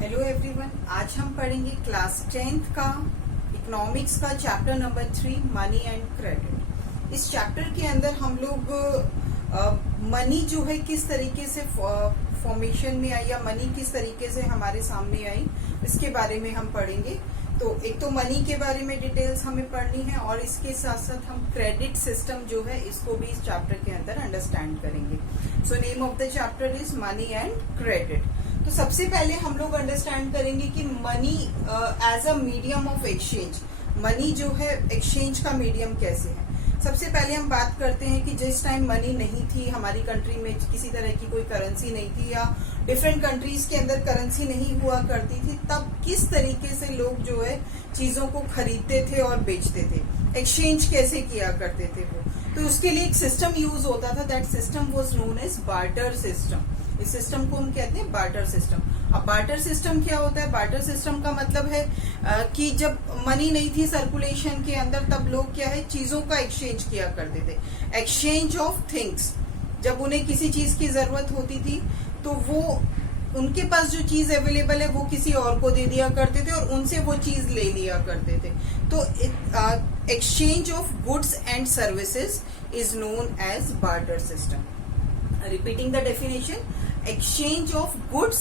Hello everyone, आज हम पढ़ेंगे क्लास 10th का इकोनॉमिक्स का chapter number 3 money and credit. इस चैप्टर के अंदर हम लोग मनी जो है किस तरीके से फॉर्मेशन में आई या मनी किस तरीके से हमारे सामने आई, इसके बारे में हम पढ़ेंगे। तो एक तो मनी के बारे में डिटेल्स हमें पढ़नी है और इसके साथ साथ हम क्रेडिट सिस्टम जो है इसको भी इस चैप्टर के अंदर अंडरस्टैंड करेंगे। So name of the chapter is money and credit. तो सबसे पहले हम लोग अंडरस्टैंड करेंगे कि money as a medium of exchange, money जो है एक्सचेंज का मीडियम कैसे है। सबसे पहले हम बात करते हैं कि जिस टाइम मनी नहीं थी हमारी कंट्री में, किसी तरह की कोई करेंसी नहीं थी या डिफरेंट कंट्रीज के अंदर करेंसी नहीं हुआ करती थी, तब किस तरीके से लोग जो है चीजों को खरीदते थे और बेचते थे, एक्सचेंज कैसे किया करते थे वो। तो उसके लिए एक सिस्टम यूज होता था, that system was known as barter system. इस सिस्टम को हम कहते हैं बार्टर सिस्टम। अब बार्टर सिस्टम क्या होता है? बार्टर सिस्टम का मतलब है कि जब मनी नहीं थी सर्कुलेशन के अंदर, तब लोग क्या है चीजों का एक्सचेंज किया करते थे, एक्सचेंज ऑफ थिंग्स। जब उन्हें किसी चीज की जरूरत होती थी तो वो उनके पास जो चीज अवेलेबल है वो किसी और को दे दिया करते थे और उनसे वो चीज ले लिया करते थे। तो exchange of goods and services is known as barter system. Repeating the definition, exchange of goods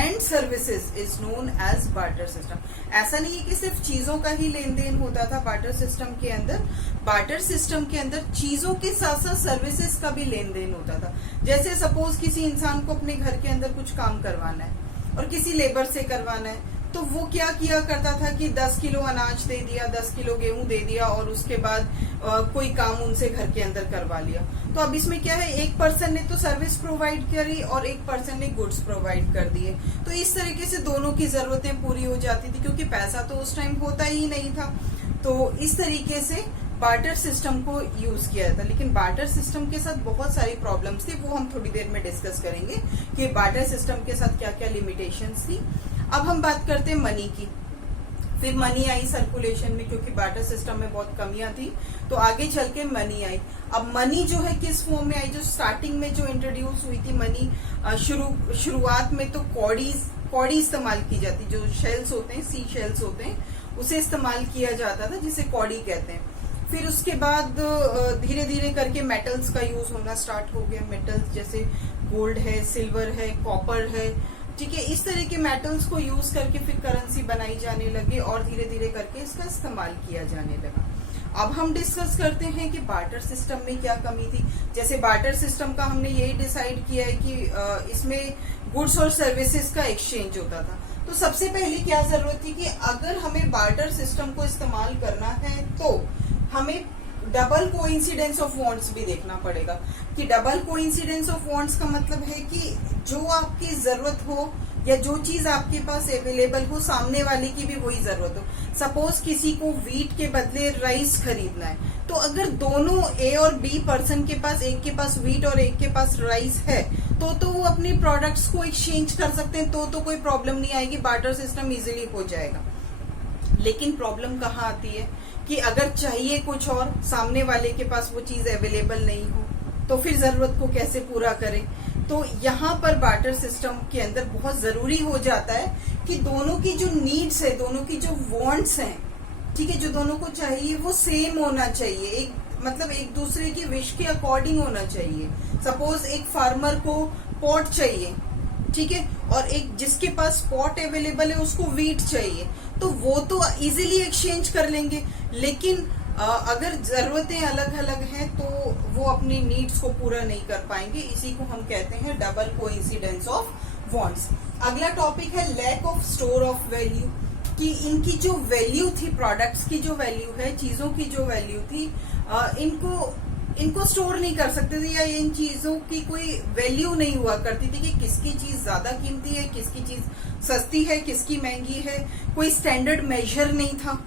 and services is known as barter system। ऐसा नहीं है कि सिर्फ चीजों का ही लेन देन होता था बार्टर सिस्टम के अंदर। बार्टर सिस्टम के अंदर चीजों के साथ साथ सर्विसेज का भी लेन देन होता था। जैसे सपोज किसी इंसान को अपने घर के अंदर कुछ काम करवाना है और किसी लेबर से करवाना है, तो वो क्या किया करता था कि 10 किलो अनाज दे दिया, 10 किलो गेहूं दे दिया और उसके बाद कोई काम उनसे घर के अंदर करवा लिया। तो अब इसमें क्या है, एक पर्सन ने तो सर्विस प्रोवाइड करी और एक पर्सन ने गुड्स प्रोवाइड कर दिए। तो इस तरीके से दोनों की जरूरतें पूरी हो जाती थी, क्योंकि पैसा तो उस टाइम होता ही नहीं था। तो इस तरीके से बार्टर सिस्टम को यूज किया जाता। लेकिन बार्टर सिस्टम के साथ बहुत सारी प्रॉब्लम्स थी, वो हम थोड़ी देर में डिस्कस करेंगे कि बार्टर सिस्टम के साथ क्या क्या लिमिटेशंस थी। अब हम बात करते हैं मनी की। फिर मनी आई सर्कुलेशन में, क्योंकि बार्टर सिस्टम में बहुत कमियां थी, तो आगे चल के मनी आई। अब मनी जो है किस फॉर्म में आई? जो स्टार्टिंग में जो इंट्रोड्यूस हुई थी मनी, शुरुआत में तो कौड़ी इस्तेमाल की जाती, जो शेल्स होते हैं, सी शेल्स होते हैं, उसे इस्तेमाल किया जाता था, जिसे कौड़ी कहते हैं। फिर उसके बाद धीरे धीरे करके मेटल्स का यूज होना स्टार्ट हो गया। मेटल्स जैसे गोल्ड है, सिल्वर है, कॉपर है, ठीक है, इस तरह के मेटल्स को यूज करके फिर करेंसी बनाई जाने लगी और धीरे धीरे करके इसका इस्तेमाल किया जाने लगा। अब हम डिस्कस करते हैं कि बार्टर सिस्टम में क्या कमी थी। जैसे बार्टर सिस्टम का हमने यही डिसाइड किया है कि इसमें गुड्स और सर्विसेज का एक्सचेंज होता था। तो सबसे पहले क्या जरूरत थी कि अगर हमें बार्टर सिस्टम को इस्तेमाल करना है तो हमें डबल कोइंसिडेंस ऑफ वांट्स भी देखना पड़ेगा। कि डबल कोइंसिडेंस ऑफ वांट्स का मतलब है कि जो आपकी जरूरत हो या जो चीज आपके पास अवेलेबल हो, सामने वाले की भी वही जरूरत हो। सपोज किसी को व्हीट के बदले राइस खरीदना है, तो अगर दोनों ए और बी पर्सन के पास, एक के पास व्हीट और एक के पास राइस है, तो वो अपनी प्रोडक्ट्स को एक्सचेंज कर सकते हैं, तो कोई प्रॉब्लम नहीं आएगी, बार्टर सिस्टम इजीली हो जाएगा। लेकिन प्रॉब्लम कहाँ आती है कि अगर चाहिए कुछ और, सामने वाले के पास वो चीज अवेलेबल नहीं हो, तो फिर जरूरत को कैसे पूरा करें। तो यहाँ पर बार्टर सिस्टम के अंदर बहुत जरूरी हो जाता है कि दोनों की जो नीड्स है, दोनों की जो वांट्स हैं, ठीक है, जो दोनों को चाहिए वो सेम होना चाहिए, एक दूसरे की विश के अकॉर्डिंग होना चाहिए। सपोज एक फार्मर को पॉट चाहिए, ठीक है, और एक जिसके पास पॉट अवेलेबल है उसको व्हीट चाहिए, तो वो तो इजीली एक्सचेंज कर लेंगे। लेकिन अगर जरूरतें अलग अलग हैं तो वो अपनी नीड्स को पूरा नहीं कर पाएंगे। इसी को हम कहते हैं डबल कोइंसिडेंस ऑफ वांट्स। अगला टॉपिक है lack of store of value, कि इनकी जो वैल्यू थी, प्रोडक्ट्स की जो वैल्यू है, चीजों की जो वैल्यू थी, इनको स्टोर नहीं कर सकते थे, या इन चीजों की कोई वैल्यू नहीं हुआ करती थी कि किसकी चीज ज्यादा कीमती है, किसकी चीज सस्ती है, किसकी महंगी है। कोई स्टैंडर्ड मेजर नहीं था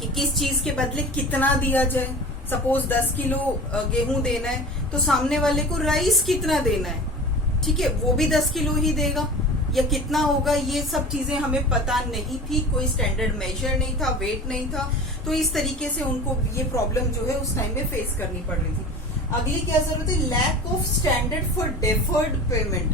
कि किस चीज के बदले कितना दिया जाए। सपोज 10 किलो गेहूं देना है तो सामने वाले को राइस कितना देना है, ठीक है, वो भी 10 किलो ही देगा या कितना होगा, ये सब चीजें हमें पता नहीं थी। कोई स्टैंडर्ड मेजर नहीं था, वेट नहीं था, तो इस तरीके से उनको ये प्रॉब्लम जो है उस टाइम में फेस करनी पड़ रही थी। अगली क्या जरूरत है? Lack of standard for deferred payment.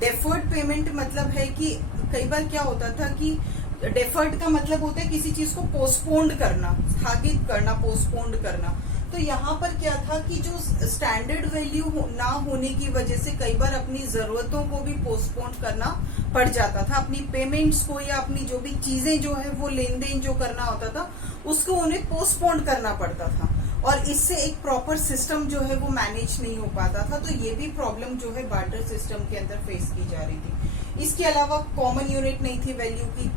Deferred payment मतलब है कि कई बार क्या होता था कि डेफर्ड का मतलब होता है किसी चीज को पोस्टपोन्ड करना, स्थगित करना, पोस्टपोन्ड करना। तो यहाँ पर क्या था कि जो स्टैंडर्ड वैल्यू ना होने की वजह से कई बार अपनी जरूरतों को भी पोस्टपोन करना पड़ जाता था, अपनी पेमेंट्स को या अपनी जो भी चीजें जो है वो लेन देन जो करना होता था उसको उन्हें पोस्टपोन करना पड़ता था, और इससे एक प्रॉपर सिस्टम जो है वो मैनेज नहीं हो पाता था। तो ये भी प्रॉब्लम जो है बार्टर सिस्टम के अंदर फेस की जा रही थी। इसके अलावा कॉमन यूनिट नहीं थी वैल्यू की,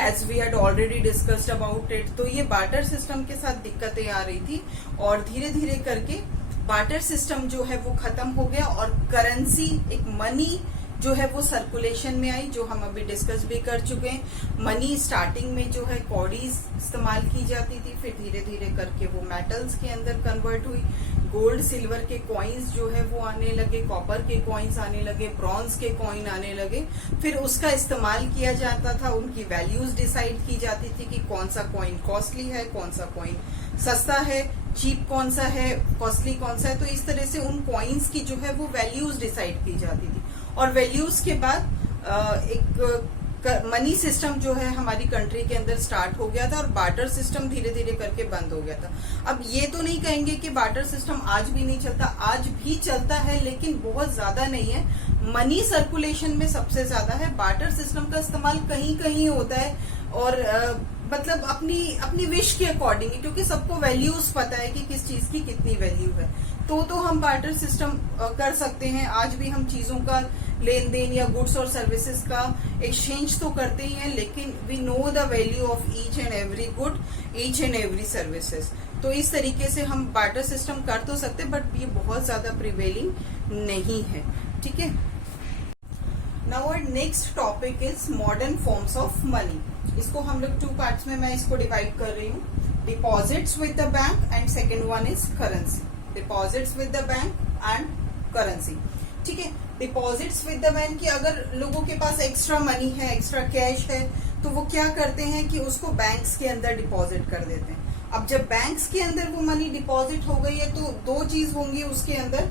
as we had already discussed about it. तो ये बार्टर सिस्टम के साथ दिक्कतें आ रही थी, और धीरे धीरे करके बार्टर सिस्टम जो है वो खत्म हो गया, और करेंसी, एक मनी जो है वो सर्कुलेशन में आई, जो हम अभी डिस्कस भी कर चुके हैं। मनी स्टार्टिंग में जो है कॉडीज इस्तेमाल की जाती थी, फिर धीरे धीरे करके वो मेटल्स के अंदर कन्वर्ट हुई, गोल्ड सिल्वर के कॉइन्स जो है वो आने लगे, कॉपर के कॉइन्स आने लगे, ब्रॉन्ज के कॉइन आने लगे, फिर उसका इस्तेमाल किया जाता था, उनकी वैल्यूज डिसाइड की जाती थी कि कौन सा कॉइन कॉस्टली है, कौन सा कॉइन सस्ता है, चीप कौन सा है, कॉस्टली कौन सा है। तो इस तरह से उन कॉइन्स की जो है वो वैल्यूज डिसाइड की जाती थी, और वैल्यूज के बाद एक मनी सिस्टम जो है हमारी कंट्री के अंदर स्टार्ट हो गया था, और बार्टर सिस्टम धीरे धीरे करके बंद हो गया था। अब ये तो नहीं कहेंगे कि बार्टर सिस्टम आज भी नहीं चलता, आज भी चलता है, लेकिन बहुत ज्यादा नहीं है। मनी सर्कुलेशन में सबसे ज्यादा है, बार्टर सिस्टम का इस्तेमाल कहीं कहीं होता है, और मतलब अपनी विश के अकॉर्डिंग, क्योंकि सबको वैल्यूज पता है कि किस चीज की कितनी वैल्यू है, तो हम बार्टर सिस्टम कर सकते हैं। आज भी हम चीजों का लेन देन या गुड्स और सर्विसेज का एक्सचेंज तो करते ही हैं, लेकिन we know the value of each and every good, each and every services. तो इस तरीके से हम बार्टर सिस्टम कर तो सकते, बट ये बहुत ज्यादा प्रिवेलिंग नहीं है। ठीक है, now our next topic is modern forms of money. इसको हम लोग 2 पार्ट्स में मैं इसको डिवाइड कर रही हूँ, deposits with the bank and second one is currency. Deposits with the bank and currency. ठीक है, डिपॉजिट्स विद द बैंक की अगर लोगों के पास एक्स्ट्रा मनी है, एक्स्ट्रा कैश है, तो वो क्या करते हैं कि उसको बैंक्स के अंदर डिपॉजिट कर देते हैं। अब जब बैंक्स के अंदर वो मनी डिपॉजिट हो गई है, तो 2 चीज होंगी उसके अंदर,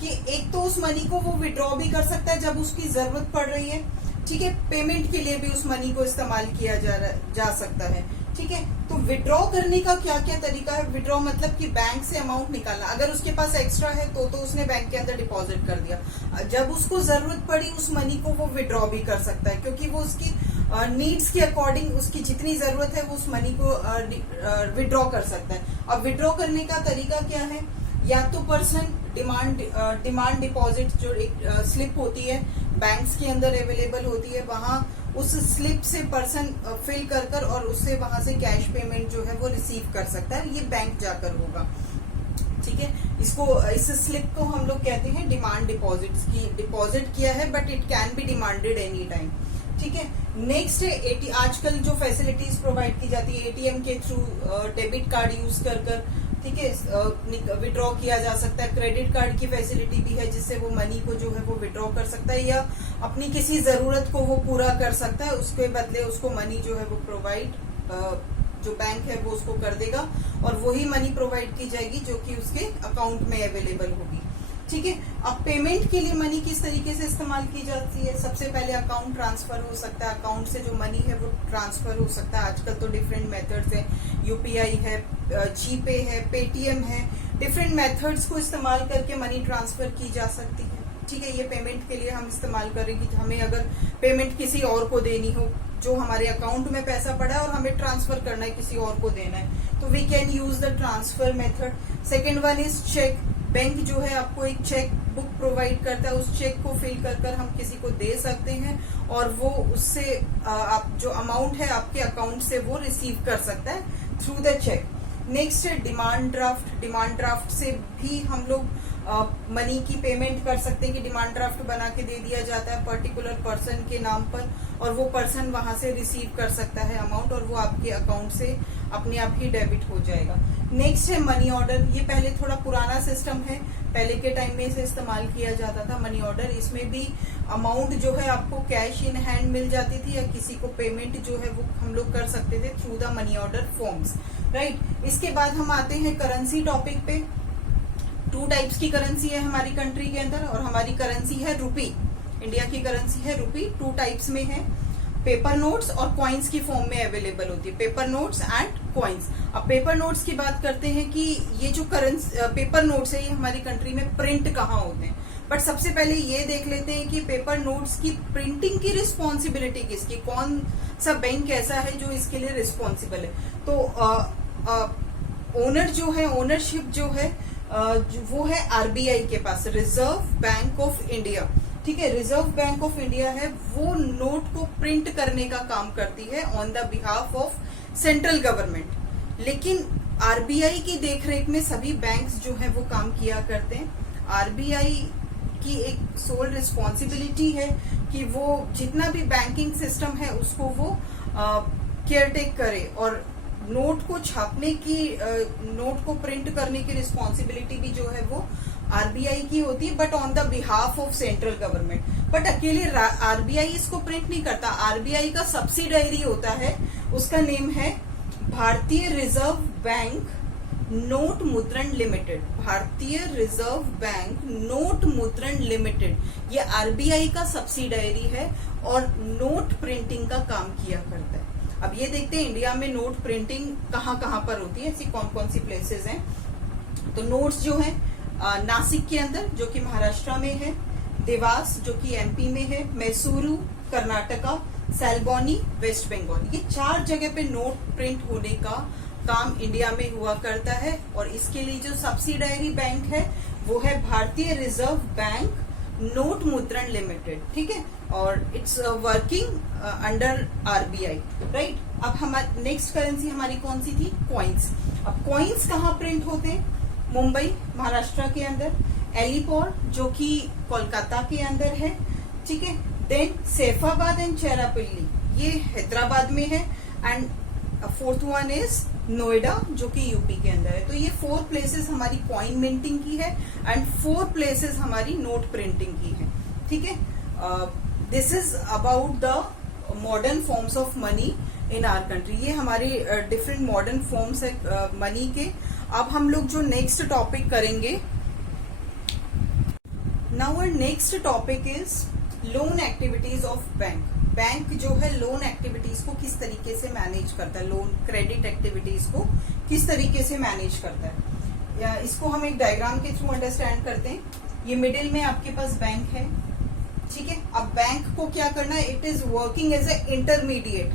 कि एक तो उस मनी को वो विड्रॉ भी कर सकता है जब उसकी जरूरत पड़ रही है। ठीक है, पेमेंट के लिए भी उस मनी को इस्तेमाल किया जा सकता है। ठीक है, तो विड्रॉ करने का क्या क्या तरीका है। विड्रॉ मतलब कि बैंक से अमाउंट निकालना, अगर उसके पास एक्स्ट्रा है तो उसने बैंक के अंदर डिपॉजिट कर दिया, जब उसको जरूरत पड़ी उस मनी को वो विड्रॉ भी कर सकता है, क्योंकि वो उसकी नीड्स के अकॉर्डिंग, उसकी जितनी जरूरत है वो उस मनी को विड्रॉ कर सकता है। अब विड्रॉ करने का तरीका क्या है, या तो पर्सन डिमांड डिपॉजिट जो एक स्लिप होती है बैंक्स के अंदर अवेलेबल होती है, वहां उस स्लिप से पर्सन फिल कर और उससे वहां से कैश पेमेंट जो है वो रिसीव कर सकता है, ये बैंक जाकर होगा। ठीक है, इस स्लिप को हम लोग कहते हैं डिमांड डिपॉजिट्स की, डिपॉजिट किया है but it can be demanded any time. ठीक है, नेक्स्ट है आजकल जो फैसिलिटीज प्रोवाइड की जाती है एटीएम के थ्रू, डेबिट कार्ड यूज कर ठीक है विड्रॉ किया जा सकता है। क्रेडिट कार्ड की फैसिलिटी भी है जिससे वो मनी को जो है वो विड्रॉ कर सकता है, या अपनी किसी जरूरत को वो पूरा कर सकता है, उसके बदले उसको मनी जो है वो प्रोवाइड जो बैंक है वो उसको कर देगा, और वही मनी प्रोवाइड की जाएगी जो कि उसके अकाउंट में अवेलेबल होगी। ठीक है, अब पेमेंट के लिए मनी किस तरीके से इस्तेमाल की जाती है। सबसे पहले अकाउंट ट्रांसफर हो सकता है, अकाउंट से जो मनी है वो ट्रांसफर हो सकता है। आजकल तो डिफरेंट मेथड्स है, यूपीआई है, जीपे है, पेटीएम है, डिफरेंट मेथड्स को इस्तेमाल करके मनी ट्रांसफर की जा सकती है। ठीक है, ये पेमेंट के लिए हम इस्तेमाल करेंगे। हमें अगर पेमेंट किसी और को देनी हो, जो हमारे अकाउंट में पैसा पड़ा है और हमें ट्रांसफर करना है, किसी और को देना है, तो we can use the transfer method. Second one is cheque. Bank जो है आपको एक चेक बुक प्रोवाइड करता है, उस चेक को फिल कर हम किसी को दे सकते हैं, और वो उससे आप जो अमाउंट है आपके अकाउंट से वो रिसीव कर सकता है थ्रू द चेक। नेक्स्ट है डिमांड ड्राफ्ट। डिमांड ड्राफ्ट से भी हम लोग मनी की पेमेंट कर सकते हैं, कि डिमांड ड्राफ्ट बना के दे दिया जाता है पर्टिकुलर पर्सन के नाम पर, और वो पर्सन वहां से रिसीव कर सकता है अमाउंट, और वो आपके अकाउंट से अपने आप ही डेबिट हो जाएगा। नेक्स्ट है मनी ऑर्डर। ये पहले थोड़ा पुराना सिस्टम है, पहले के टाइम में इसे इस्तेमाल किया जाता था मनी ऑर्डर। इसमें भी अमाउंट जो है आपको कैश इन हैंड मिल जाती थी, या किसी को पेमेंट जो है वो हम लोग कर सकते थे through the money order forms. Right, इसके बाद हम आते हैं करेंसी टॉपिक पे। 2 टाइप्स की करेंसी है हमारी कंट्री के अंदर, और हमारी करेंसी है रुपी। इंडिया की करेंसी है रुपी। 2 टाइप्स में है, पेपर नोट्स और कॉइन्स की फॉर्म में अवेलेबल होती है, पेपर नोट्स एंड कॉइन्स। अब पेपर नोट्स की बात करते हैं कि ये जो करेंसी पेपर नोट्स है ये हमारी कंट्री में प्रिंट कहाँ होते हैं। बट सबसे पहले ये देख लेते हैं कि पेपर नोट्स की प्रिंटिंग की रिस्पॉन्सिबिलिटी किसकी, कौन सा बैंक ऐसा है जो इसके लिए रिस्पॉन्सिबल है। तो ओनर जो है, ओनरशिप जो है वो है आरबीआई के पास, रिजर्व बैंक ऑफ इंडिया। ठीक है, रिजर्व बैंक ऑफ इंडिया है, वो नोट को प्रिंट करने का काम करती है on the behalf of central government. लेकिन आरबीआई की देखरेख में सभी बैंक्स जो है वो काम किया करते हैं। आरबीआई की एक सोल रिस्पॉन्सिबिलिटी है कि वो जितना भी बैंकिंग सिस्टम है उसको वो केयर टेक करे, और नोट को छापने की, नोट को प्रिंट करने की रिस्पॉन्सिबिलिटी भी जो है वो आरबीआई की होती है, but on the behalf of central government. But अकेले आरबीआई इसको प्रिंट नहीं करता, आरबीआई का सब्सिडायरी होता है, उसका नेम है भारतीय रिजर्व बैंक नोट मुद्रण लिमिटेड। भारतीय रिजर्व बैंक नोट मुद्रण लिमिटेड ये आरबीआई का सब्सिडायरी है और नोट प्रिंटिंग का काम किया करता है। अब ये देखते हैं इंडिया में नोट प्रिंटिंग कहाँ कहाँ पर होती है, ऐसी कौन कौन सी प्लेसेस हैं। तो नोट्स जो है नासिक के अंदर जो कि महाराष्ट्र में है, देवास जो कि एमपी में है, मैसूरू कर्नाटका, सैलबॉनी वेस्ट बंगाल, ये 4 जगह पे नोट प्रिंट होने का काम इंडिया में हुआ करता है। और इसके लिए जो सब्सिडायरी बैंक है वो है भारतीय रिजर्व बैंक नोट मुद्रण लिमिटेड। ठीक है, और it's working under RBI, right. अब हमारी नेक्स्ट करेंसी हमारी कौन सी थी, कॉइन्स। अब कॉइन्स कहाँ प्रिंट होते हैं, मुंबई महाराष्ट्र के अंदर, एलिपोर जो कि कोलकाता के अंदर है। ठीक है, देन सैफाबाद एंड चेरापल्ली ये हैदराबाद में है, and 4th one is Noida जो कि यूपी के अंदर है। तो ये 4 प्लेसेस हमारी कॉइन मिंटिंग की है एंड 4 प्लेसेस हमारी नोट प्रिंटिंग की है। ठीक है, this is about the modern forms of money in our country. ये हमारी डिफरेंट मॉडर्न फॉर्म्स है मनी के। अब हम लोग जो नेक्स्ट टॉपिक करेंगे, now our next topic is loan activities of bank. Bank जो है लोन एक्टिविटीज को किस तरीके से मैनेज करता है, लोन क्रेडिट एक्टिविटीज को किस तरीके से मैनेज करता है, या इसको हम एक डायग्राम के थ्रू अंडरस्टैंड करते हैं। ये मिडिल में आपके पास बैंक है। ठीक है, अब बैंक को क्या करना है, it is working as a intermediate.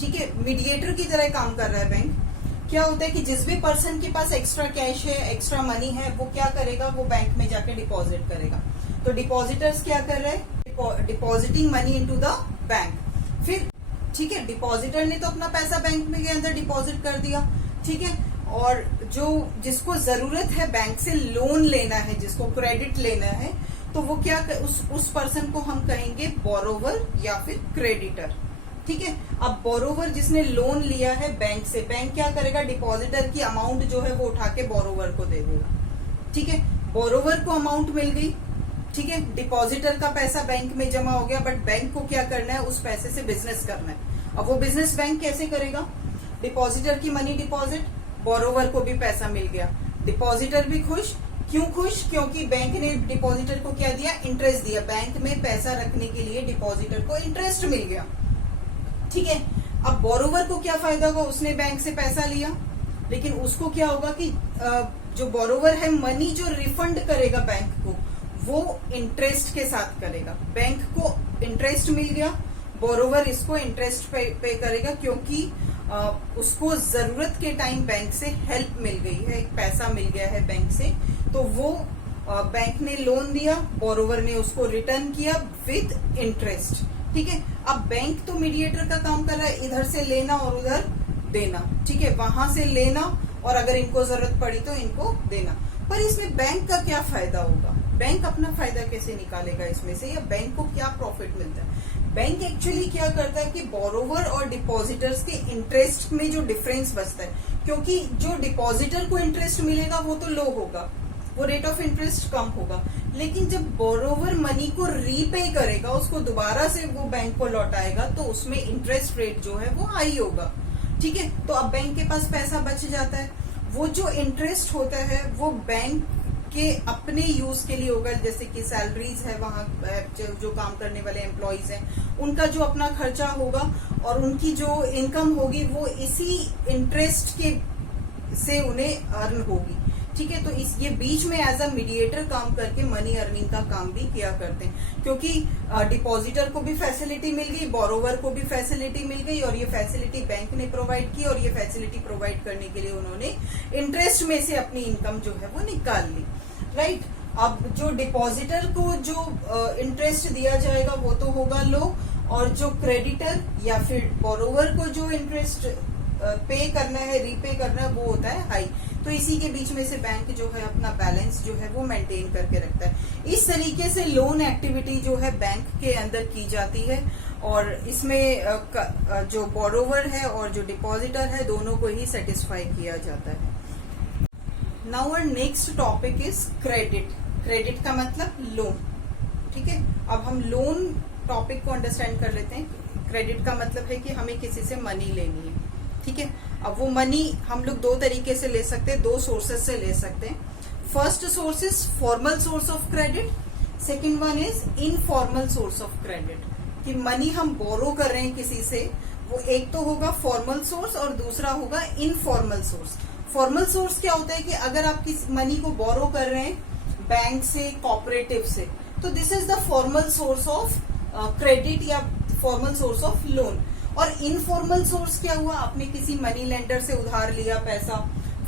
ठीक है, मीडिएटर की तरह काम कर रहा है बैंक। क्या होता है कि जिस भी पर्सन के पास एक्स्ट्रा कैश है, एक्स्ट्रा मनी है, वो क्या करेगा, वो बैंक में जाके डिपॉजिट करेगा। तो डिपॉजिटर्स क्या कर रहे हैं, depositing money into the bank. फिर ठीक है, डिपॉजिटर ने तो अपना पैसा बैंक में के अंदर डिपॉजिट कर दिया। ठीक है, और जो जिसको जरूरत है बैंक से लोन लेना है, जिसको क्रेडिट लेना है, तो वो क्या उस पर्सन को हम कहेंगे बोरोवर या फिर क्रेडिटर। ठीक है, अब बोरोवर जिसने लोन लिया है बैंक से, बैंक क्या करेगा, डिपॉजिटर की अमाउंट जो है वो उठा के बोरोवर को दे देगा। ठीक है, बोरोवर को अमाउंट मिल गई। ठीक है, डिपॉजिटर का पैसा बैंक में जमा हो गया, बट बैंक को क्या करना है, उस पैसे से बिजनेस करना है। अब वो बिजनेस बैंक कैसे करेगा, डिपॉजिटर की मनी डिपॉजिट, बोरोवर को भी पैसा मिल गया, डिपॉजिटर भी खुश। क्यों खुश, क्योंकि बैंक ने डिपॉजिटर को क्या दिया, इंटरेस्ट दिया। बैंक में पैसा रखने के लिए डिपॉजिटर को इंटरेस्ट मिल गया। ठीक है, अब बोरोवर को क्या फायदा होगा, उसने बैंक से पैसा लिया, लेकिन उसको क्या होगा कि जो बोरोवर है मनी जो रिफंड करेगा बैंक को, वो इंटरेस्ट के साथ करेगा। बैंक को इंटरेस्ट मिल गया, बोरोवर इसको इंटरेस्ट पे करेगा, क्योंकि उसको जरूरत के टाइम बैंक से हेल्प मिल गई है, एक पैसा मिल गया है बैंक से। तो वो बैंक ने लोन दिया, बोरोवर ने उसको रिटर्न किया विद इंटरेस्ट। ठीक है, अब बैंक तो मीडिएटर का काम कर रहा है, इधर से लेना और उधर देना। ठीक है, वहां से लेना और अगर इनको जरूरत पड़ी तो इनको देना। पर इसमें बैंक का क्या फायदा होगा, बैंक अपना फायदा कैसे निकालेगा इसमें से, या बैंक को क्या प्रॉफिट मिलता है। बैंक एक्चुअली क्या करता है कि बोरोवर और डिपॉजिटर्स के इंटरेस्ट में जो डिफरेंस बचता है, क्योंकि जो डिपॉजिटर को इंटरेस्ट मिलेगा वो तो लो होगा, वो रेट ऑफ इंटरेस्ट कम होगा, लेकिन जब बोरोवर मनी को रीपे करेगा, उसको दोबारा से वो बैंक को लौटाएगा, तो उसमें इंटरेस्ट रेट जो है वो हाई होगा। ठीक है, तो अब बैंक के पास पैसा बच जाता है। वो जो इंटरेस्ट होता है वो बैंक आपके अपने यूज के लिए होगा, जैसे कि सैलरीज है, वहां जो काम करने वाले एम्प्लॉयज हैं उनका जो अपना खर्चा होगा और उनकी जो इनकम होगी वो इसी इंटरेस्ट के से उन्हें अर्न होगी। ठीक है, तो ये बीच में एज अ मीडिएटर काम करके मनी अर्निंग का काम भी किया करते हैं, क्योंकि डिपॉजिटर को भी फैसिलिटी मिल गई, बोरोवर को भी फैसिलिटी मिल गई, और ये फैसिलिटी बैंक ने प्रोवाइड की, और ये फैसिलिटी प्रोवाइड करने के लिए उन्होंने इंटरेस्ट में से अपनी इनकम जो है वो निकाल ली। राइट, अब जो डिपॉजिटर को जो इंटरेस्ट दिया जाएगा वो तो होगा लो, और जो क्रेडिटर या फिर बोरोवर को जो इंटरेस्ट पे करना है, रीपे करना है, वो होता है हाई। तो इसी के बीच में से बैंक जो है अपना बैलेंस जो है वो मेंटेन करके रखता है। इस तरीके से लोन एक्टिविटी जो है बैंक के अंदर की जाती है, और इसमें जो बोरोवर है और जो डिपॉजिटर है दोनों को ही सेटिस्फाई किया जाता है। Now our next topic is credit. Credit का मतलब लोन। ठीक है, अब हम लोन टॉपिक को अंडरस्टैंड कर लेते हैं। क्रेडिट का मतलब है कि हमें किसी से मनी लेनी है। ठीक है, अब वो मनी हम लोग दो तरीके से ले सकते हैं, दो सोर्सेस से ले सकते हैं। First source is formal source of credit, second one is informal source of credit. कि मनी हम बोरो कर रहे हैं किसी से, वो एक तो होगा फॉर्मल सोर्स और दूसरा होगा इनफॉर्मल सोर्स। फॉर्मल सोर्स क्या होता है कि अगर आप किसी मनी को बोरो कर रहे हैं बैंक से, कोऑपरेटिव से, तो this is the formal source of credit या फॉर्मल सोर्स ऑफ लोन। और इनफॉर्मल सोर्स क्या हुआ, आपने किसी मनी लेंडर से उधार लिया पैसा,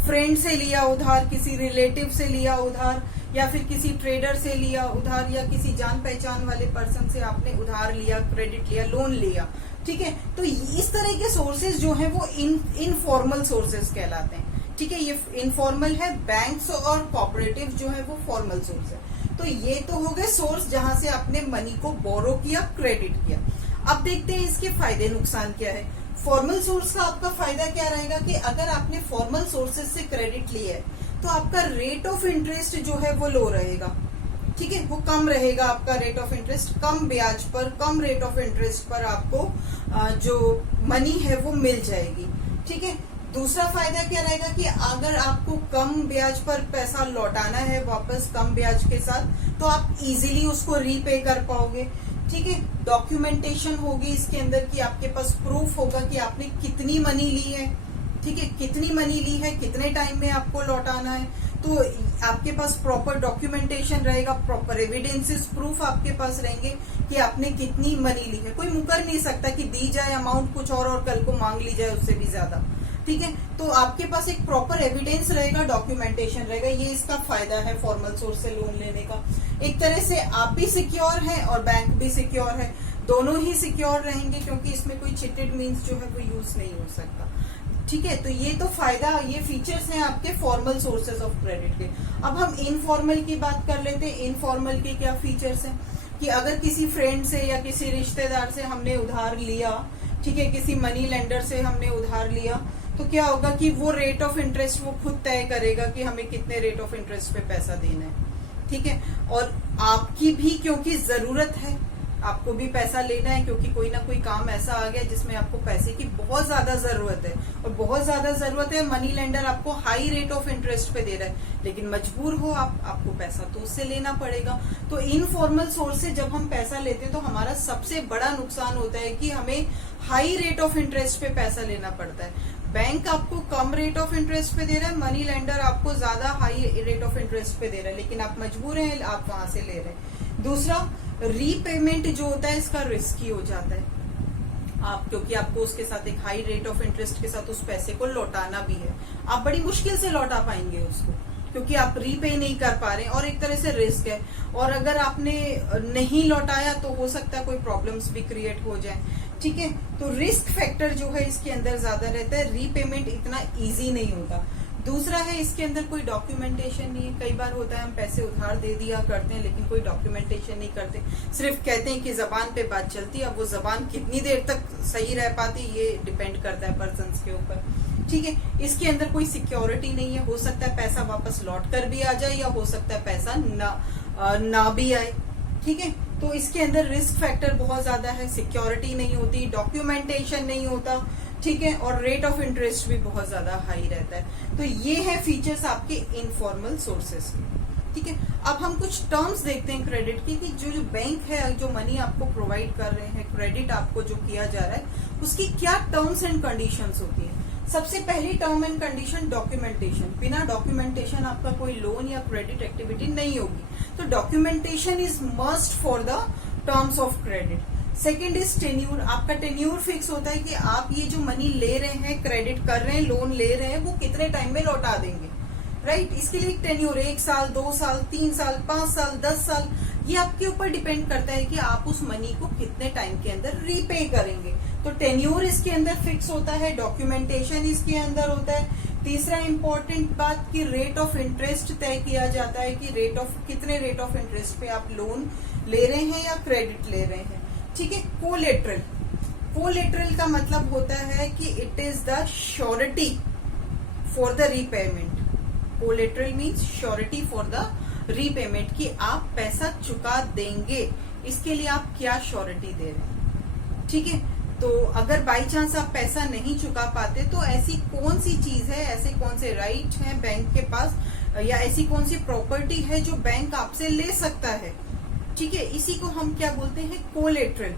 फ्रेंड से लिया उधार, किसी रिलेटिव से लिया उधार, या फिर किसी ट्रेडर से लिया उधार, या किसी जान पहचान वाले पर्सन से आपने उधार लिया, क्रेडिट लिया, लोन लिया। ठीक है, तो इस तरह के सोर्सेज जो है वो इनफॉर्मल सोर्सेज कहलाते हैं। ठीक है, ये इनफॉर्मल है, बैंक्स और कोऑपरेटिव जो है वो फॉर्मल सोर्स है। तो ये तो हो गए सोर्स जहां से आपने मनी को बोरो किया, क्रेडिट किया। अब देखते हैं इसके फायदे नुकसान क्या है। फॉर्मल सोर्स का आपका फायदा क्या रहेगा कि अगर आपने फॉर्मल सोर्सेज से क्रेडिट लिया है तो आपका रेट ऑफ इंटरेस्ट जो है वो लो रहेगा। ठीक है, वो कम रहेगा आपका रेट ऑफ इंटरेस्ट, कम ब्याज पर, कम रेट ऑफ इंटरेस्ट पर आपको जो मनी है वो मिल जाएगी। ठीक है, दूसरा फायदा क्या रहेगा कि अगर आपको कम ब्याज पर पैसा लौटाना है वापस कम ब्याज के साथ, तो आप इजीली उसको रीपे कर पाओगे। ठीक है, डॉक्यूमेंटेशन होगी इसके अंदर कि आपके पास प्रूफ होगा कि आपने कितनी मनी ली है। ठीक है, कितनी मनी ली है, कितने टाइम में आपको लौटाना है, तो आपके पास प्रॉपर डॉक्यूमेंटेशन रहेगा, प्रॉपर एविडेंसेस, प्रूफ आपके पास रहेंगे कि आपने कितनी मनी ली है। कोई मुकर नहीं सकता कि दी जाए अमाउंट कुछ और कल को मांग ली जाए उससे भी ज्यादा। ठीक है, तो आपके पास एक प्रॉपर एविडेंस रहेगा, डॉक्यूमेंटेशन रहेगा। ये इसका फायदा है फॉर्मल सोर्स से लोन लेने का। एक तरह से आप भी सिक्योर हैं और बैंक भी सिक्योर है, दोनों ही सिक्योर रहेंगे, क्योंकि इसमें कोई चिटेड मीन्स जो है वो यूज नहीं हो सकता। ठीक है, तो ये तो फायदा, ये फीचर्स हैं आपके फॉर्मल सोर्सेज ऑफ क्रेडिट के। अब हम इनफॉर्मल की बात कर लेते हैं। इनफॉर्मल के क्या फीचर्स हैं कि अगर किसी फ्रेंड से या किसी रिश्तेदार से हमने उधार लिया, ठीक है, किसी मनी लेंडर से हमने उधार लिया, तो क्या होगा कि वो रेट ऑफ इंटरेस्ट वो खुद तय करेगा कि हमें कितने रेट ऑफ इंटरेस्ट पे पैसा देना है। ठीक है, और आपकी भी क्योंकि जरूरत है, आपको भी पैसा लेना है, क्योंकि कोई ना कोई काम ऐसा आ गया जिसमें आपको पैसे की बहुत ज्यादा जरूरत है, और बहुत ज्यादा जरूरत है। मनी लेंडर आपको हाई रेट ऑफ इंटरेस्ट पे दे रहा है, लेकिन मजबूर हो आपको पैसा तो उससे लेना पड़ेगा। तो इनफॉर्मल सोर्स से जब हम पैसा लेते हैं तो हमारा सबसे बड़ा नुकसान होता है कि हमें हाई रेट ऑफ इंटरेस्ट पे पैसा लेना पड़ता है। बैंक आपको कम रेट ऑफ इंटरेस्ट पे दे रहा है, मनी लेंडर आपको ज्यादा हाई रेट ऑफ इंटरेस्ट पे दे रहा है, लेकिन आप मजबूर हैं, आप वहां से ले रहे हैं। दूसरा, रीपेमेंट जो होता है इसका रिस्की हो जाता है, आप क्योंकि आपको उसके साथ एक हाई रेट ऑफ इंटरेस्ट के साथ उस पैसे को लौटाना भी है। आप बड़ी मुश्किल से लौटा पाएंगे उसको, क्योंकि आप रीपे नहीं कर पा रहे, और एक तरह से रिस्क है। और अगर आपने नहीं लौटाया तो हो सकता है कोई प्रॉब्लम्स भी क्रिएट हो जाए। ठीक है, तो रिस्क फैक्टर जो है इसके अंदर ज्यादा रहता है, रीपेमेंट इतना इजी नहीं होता। दूसरा है, इसके अंदर कोई डॉक्यूमेंटेशन नहीं है। कई बार होता है हम पैसे उधार दे दिया करते हैं, लेकिन कोई डॉक्यूमेंटेशन नहीं करते, सिर्फ कहते हैं कि जबान पे बात चलती है। अब वो जबान कितनी देर तक सही रह पाती ये डिपेंड करता है पर्सन के ऊपर। ठीक है, इसके अंदर कोई सिक्योरिटी नहीं है, हो सकता है पैसा वापस लौट कर भी आ जाए, या हो सकता है पैसा ना भी आए। ठीक है, तो इसके अंदर रिस्क फैक्टर बहुत ज्यादा है, सिक्योरिटी नहीं होती, डॉक्यूमेंटेशन नहीं होता। ठीक है, और रेट ऑफ इंटरेस्ट भी बहुत ज्यादा हाई रहता है। तो ये है फीचर्स आपके इनफॉर्मल सोर्सेस के। ठीक है। अब हम कुछ टर्म्स देखते हैं क्रेडिट की, कि जो बैंक है जो मनी आपको प्रोवाइड कर रहे हैं, क्रेडिट आपको जो किया जा रहा है, उसकी क्या टर्म्स एंड कंडीशंस होती है। सबसे पहली टर्म एंड कंडीशन डॉक्यूमेंटेशन। बिना डॉक्यूमेंटेशन आपका कोई लोन या क्रेडिट एक्टिविटी नहीं होगी, तो documentation is must for the terms of credit. Second is tenure. आपका टेन्यूर फिक्स होता है कि आप ये जो मनी ले रहे हैं, क्रेडिट कर रहे हैं, लोन ले रहे हैं, वो कितने टाइम में लौटा देंगे, राइट। इसके लिए एक टेन्यूर, 1 साल, 2 साल, 3 साल, 5 साल, 10 साल, ये आपके ऊपर डिपेंड करता है कि आप उस मनी को कितने टाइम के अंदर रीपे करेंगे। तो टेन्यूर इसके अंदर फिक्स होता है, डॉक्यूमेंटेशन इसके अंदर होता है। तीसरा इंपॉर्टेंट बात कि रेट ऑफ इंटरेस्ट तय किया जाता है कि कितने रेट ऑफ इंटरेस्ट पे आप लोन ले रहे हैं या क्रेडिट ले रहे हैं, ठीक है। कोलेटरल। कोलेटरल का मतलब होता है कि it is the surety for the repayment. Collateral means surety for the repayment, कि आप पैसा चुका देंगे, इसके लिए आप क्या श्योरिटी दे रहे हैं, ठीक है। तो अगर बाई चांस आप पैसा नहीं चुका पाते तो ऐसी कौन सी चीज है, ऐसे कौन से राइट हैं बैंक के पास, या ऐसी कौन सी प्रॉपर्टी है जो बैंक आपसे ले सकता है, ठीक है। इसी को हम क्या बोलते हैं, कोलेटरल।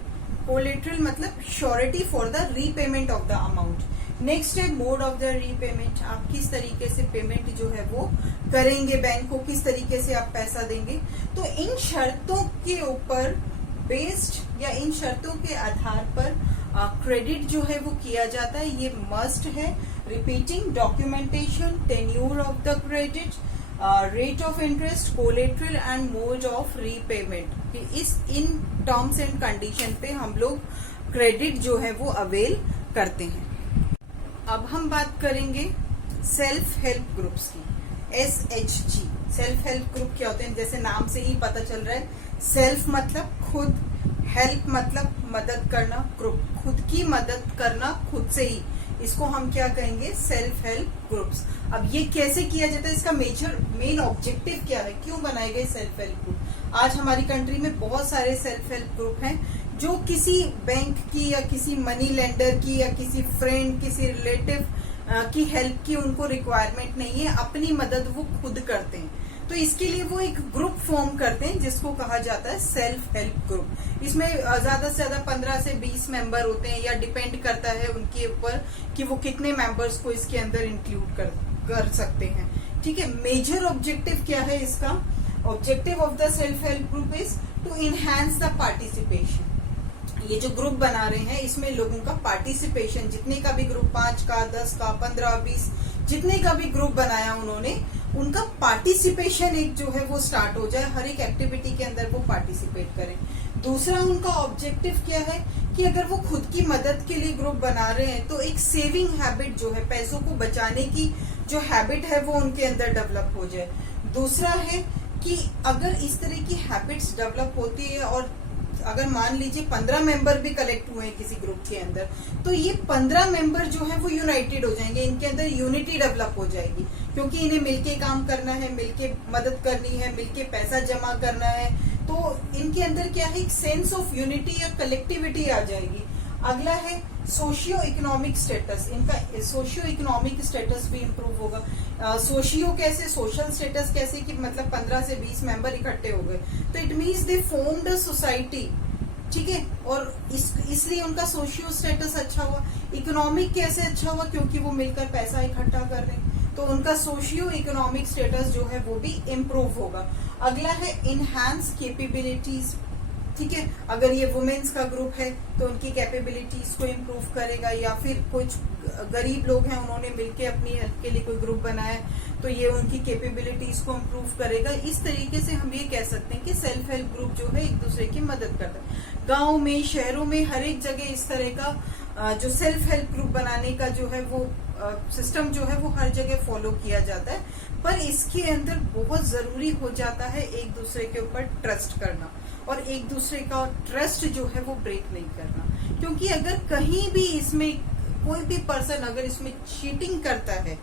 कोलेटरल मतलब surety for the repayment of the amount. Next है मोड ऑफ द रीपेमेंट। आप किस तरीके से पेमेंट जो है वो करेंगे, बैंक को किस तरीके से आप पैसा देंगे। तो इन शर्तों के ऊपर बेस्ड या इन शर्तों के आधार पर क्रेडिट जो है वो किया जाता है। ये मस्ट है। Repeating documentation, tenure of the credit, rate of interest, collateral and mode of repayment. In terms and condition पे हम लोग क्रेडिट जो है वो अवेल करते हैं। अब हम बात करेंगे सेल्फ हेल्प ग्रुप्स की, SHG। सेल्फ हेल्प ग्रुप क्या होते हैं, जैसे नाम से ही पता चल रहा है, सेल्फ मतलब खुद, हेल्प मतलब मदद करना, ग्रुप खुद की मदद करना खुद से ही, इसको हम क्या कहेंगे, सेल्फ हेल्प ग्रुप्स। अब ये कैसे किया जाता है, इसका मेन ऑब्जेक्टिव क्या है, क्यों बनाए गए सेल्फ हेल्प ग्रुप। आज हमारी कंट्री में बहुत सारे सेल्फ हेल्प ग्रुप हैं जो किसी बैंक की या किसी मनी लेंडर की या किसी फ्रेंड, किसी रिलेटिव की हेल्प की उनको रिक्वायरमेंट नहीं है, अपनी मदद वो खुद करते हैं। तो इसके लिए वो एक ग्रुप फॉर्म करते हैं जिसको कहा जाता है सेल्फ हेल्प ग्रुप। इसमें ज्यादा से ज्यादा 15 से 20 मेंबर होते हैं, या डिपेंड करता है उनके ऊपर कि वो कितने मेंबर्स को इसके अंदर इंक्लूड कर सकते हैं, ठीक है। मेजर ऑब्जेक्टिव क्या है इसका, objective of the self help group is to enhance the participation. ये जो ग्रुप बना रहे हैं इसमें लोगों का पार्टिसिपेशन, जितने का भी ग्रुप, 5 का, 10 का, 15, 20, जितने का भी ग्रुप बनाया उन्होंने, उनका पार्टिसिपेशन एक जो है वो स्टार्ट हो जाए, हर एक एक्टिविटी के अंदर वो पार्टिसिपेट करें। दूसरा उनका ऑब्जेक्टिव क्या है कि अगर वो खुद की मदद के लिए ग्रुप बना रहे हैं तो एक सेविंग हैबिट जो है, पैसों को बचाने की जो हैबिट है वो उनके अंदर डेवलप हो जाए। दूसरा है कि अगर इस तरह की हैबिट्स डेवलप होती है और अगर मान लीजिए 15 मेंबर भी कलेक्ट हुए हैं किसी ग्रुप के अंदर, तो ये 15 मेंबर जो है वो यूनाइटेड हो जाएंगे, इनके अंदर यूनिटी डेवलप हो जाएगी, क्योंकि इन्हें मिलके काम करना है, मिलके मदद करनी है, मिलके पैसा जमा करना है। तो इनके अंदर क्या है, एक सेंस ऑफ यूनिटी या कलेक्टिविटी आ जाएगी। अगला है सोशियो इकोनॉमिक स्टेटस। इनका सोशियो इकोनॉमिक स्टेटस भी इम्प्रूव होगा। सोशियो कैसे, सोशल स्टेटस कैसे कि मतलब 15 से 20 मेंबर इकट्ठे हो गए, तो it means they formed a society, ठीक है। और इसलिए उनका सोशियो स्टेटस अच्छा हुआ। इकोनॉमिक कैसे अच्छा हुआ, क्योंकि वो मिलकर पैसा इकट्ठा कर रहे हैं, तो उनका सोशियो इकोनॉमिक स्टेटस जो है वो भी इम्प्रूव होगा। अगला है इनहैंस कैपेबिलिटीज, ठीक है। अगर ये वुमेन्स का ग्रुप है तो उनकी कैपेबिलिटीज को इम्प्रूव करेगा, या फिर कुछ गरीब लोग हैं उन्होंने मिलके अपनी हेल्प के लिए कोई ग्रुप बनाया तो ये उनकी कैपेबिलिटीज को इम्प्रूव करेगा। इस तरीके से हम ये कह सकते हैं कि सेल्फ हेल्प ग्रुप जो है एक दूसरे की मदद करता है। गाँव में, शहरों में, हर एक जगह इस तरह का जो सेल्फ हेल्प ग्रुप बनाने का जो है वो सिस्टम जो है वो हर जगह फॉलो किया जाता है, पर इसके अंदर बहुत जरूरी हो जाता है एक दूसरे के ऊपर ट्रस्ट करना, और एक दूसरे का ट्रस्ट जो है वो ब्रेक नहीं करना। क्योंकि अगर कहीं भी इसमें कोई भी पर्सन अगर इसमें चीटिंग करता है,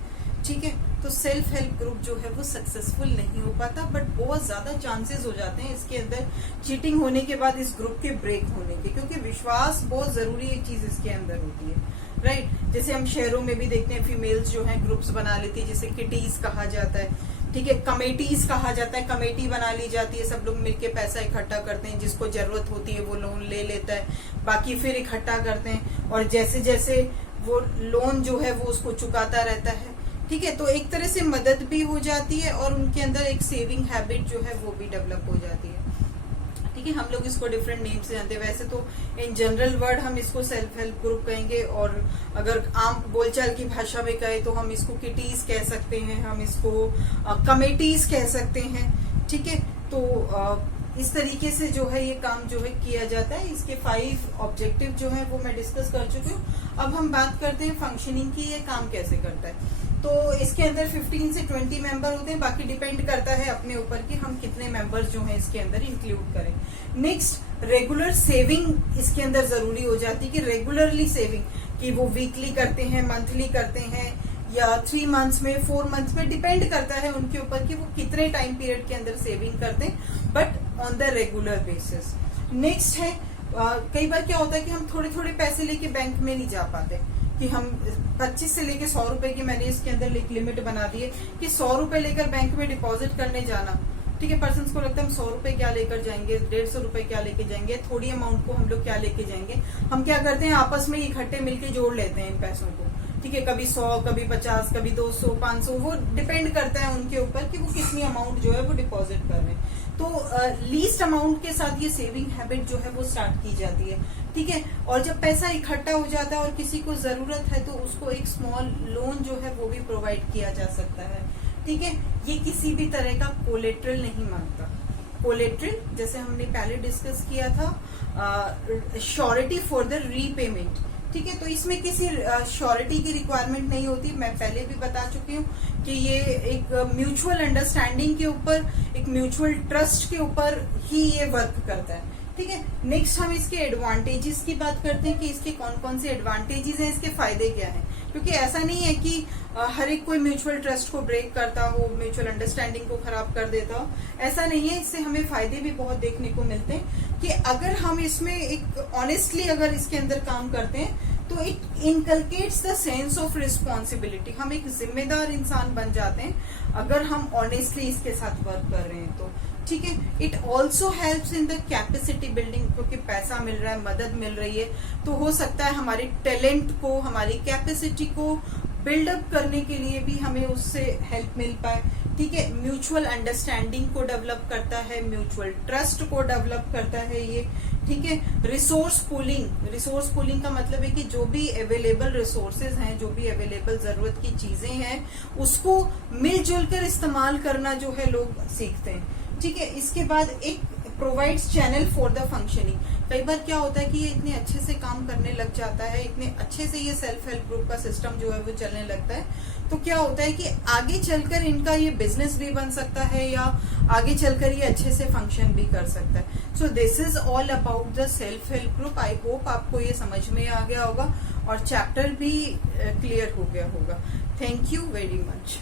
ठीक है, तो सेल्फ हेल्प ग्रुप जो है वो सक्सेसफुल नहीं हो पाता। बट बहुत ज्यादा चांसेस हो जाते हैं इसके अंदर चीटिंग होने के बाद इस ग्रुप के ब्रेक होने के, क्योंकि विश्वास बहुत जरूरी एक चीज इसके अंदर होती है, राइट। जैसे हम शहरों में भी देखते हैं फीमेल्स जो हैं ग्रुप्स बना लेती है, जिसे किटीज कहा जाता है। ठीक है, कमेटीज कहा जाता है, कमेटी बना ली जाती है, सब लोग मिलके पैसा इकट्ठा करते हैं, जिसको जरूरत होती है वो लोन ले लेता है, बाकी फिर इकट्ठा करते हैं और जैसे जैसे वो लोन जो है वो उसको चुकाता रहता है। ठीक है, तो एक तरह से मदद भी हो जाती है और उनके अंदर एक सेविंग हैबिट जो है वो भी डेवलप हो जाती है। ठीक है, हम लोग इसको डिफरेंट नेम से जानते हैं, वैसे तो इन जनरल वर्ड हम इसको सेल्फ हेल्प ग्रुप कहेंगे और अगर आम बोलचाल की भाषा में कहें तो हम इसको किटीज कह सकते हैं, हम इसको कमेटीज कह सकते हैं। ठीक है, तो इस तरीके से जो है ये काम जो है किया जाता है। इसके 5 ऑब्जेक्टिव जो है वो मैं डिस्कस कर चुकी हूँ। अब हम बात करते हैं फंक्शनिंग की, ये काम कैसे करता है। तो इसके अंदर 15 से 20 मेंबर होते हैं, बाकी डिपेंड करता है अपने ऊपर कि हम कितने मेंबर्स जो हैं इसके अंदर इंक्लूड करें। नेक्स्ट, रेगुलर सेविंग इसके अंदर जरूरी हो जाती है कि रेगुलरली सेविंग, कि वो वीकली करते हैं, मंथली करते हैं या 3 मंथ्स में, 4 मंथ्स में, डिपेंड करता है उनके ऊपर कि वो कितने टाइम पीरियड के अंदर सेविंग करते हैं, but on the regular basis. Next है, कई बार क्या होता है कि हम थोड़े थोड़े पैसे लेके बैंक में नहीं जा पाते, कि हम 25 से लेके 100 रुपए की मैंने इसके अंदर एक लिमिट बना दी है कि 100 रुपए लेकर बैंक में डिपॉजिट करने जाना। ठीक है, पर्सन को लगता है हम 100 रुपए क्या लेकर जाएंगे, 150 रुपए क्या लेके जाएंगे, थोड़ी अमाउंट को हम लोग क्या लेके जाएंगे। हम क्या करते हैं, आपस में इकट्ठे मिलके जोड़ लेते हैं इन पैसों को। ठीक है, कभी 100, कभी 50, कभी 200, 500, वो डिपेंड करता है उनके ऊपर कि वो कितनी अमाउंट जो है वो डिपॉजिट कर रहे हैं। तो लीस्ट अमाउंट के साथ ये सेविंग हैबिट जो है वो स्टार्ट की जाती है। ठीक है, और जब पैसा इकट्ठा हो जाता है और किसी को जरूरत है तो उसको एक स्मॉल लोन जो है वो भी प्रोवाइड किया जा सकता है। ठीक है, ये किसी भी तरह का कोलेट्रल नहीं मांगता। कोलेट्रल जैसे हमने पहले डिस्कस किया था, श्योरिटी फॉर द रीपेमेंट। ठीक है, तो इसमें किसी श्योरिटी की रिक्वायरमेंट नहीं होती। मैं पहले भी बता चुकी हूँ कि ये एक म्यूचुअल अंडरस्टैंडिंग के ऊपर, एक म्यूचुअल ट्रस्ट के ऊपर ही ये वर्क करता है। ठीक है, नेक्स्ट हम इसके एडवांटेजेस की बात करते हैं कि इसके कौन कौन से एडवांटेजेस हैं, इसके फायदे क्या हैं। क्योंकि ऐसा नहीं है कि हर एक कोई म्यूचुअल ट्रस्ट को ब्रेक करता हो, म्यूचुअल अंडरस्टैंडिंग को खराब कर देता हो, ऐसा नहीं है। इससे हमें फायदे भी बहुत देखने को मिलते हैं कि अगर हम इसमें एक ऑनेस्टली अगर इसके अंदर काम करते हैं तो it inculcates the sense of responsibility. हम एक जिम्मेदार इंसान बन जाते हैं अगर हम ऑनेस्टली इसके साथ वर्क कर रहे हैं तो। ठीक है, it also helps in the capacity building, क्योंकि पैसा मिल रहा है, मदद मिल रही है, तो हो सकता है हमारे टैलेंट को, हमारी कैपेसिटी को बिल्डअप करने के लिए भी हमें उससे हेल्प मिल पाए। ठीक है, म्यूचुअल अंडरस्टैंडिंग को डेवलप करता है, म्यूचुअल ट्रस्ट को डेवलप करता है ये। ठीक है, रिसोर्स पूलिंग, रिसोर्स पूलिंग का मतलब है कि जो भी अवेलेबल रिसोर्सेज हैं, जो भी अवेलेबल जरूरत की चीजें हैं, उसको मिलजुल कर इस्तेमाल करना जो है लोग सीखते हैं। ठीक है, इसके बाद एक provides channel for the functioning. कई बार क्या होता है कि ये इतने अच्छे से काम करने लग जाता है, इतने अच्छे से ये सेल्फ हेल्प ग्रुप का सिस्टम जो है वो चलने लगता है, तो क्या होता है कि आगे चलकर इनका ये बिजनेस भी बन सकता है या आगे चलकर ये अच्छे से फंक्शन भी कर सकता है। So this is all about the self help group. I hope आपको ये समझ में आ गया होगा और चैप्टर भी क्लियर हो गया होगा। Thank you very much.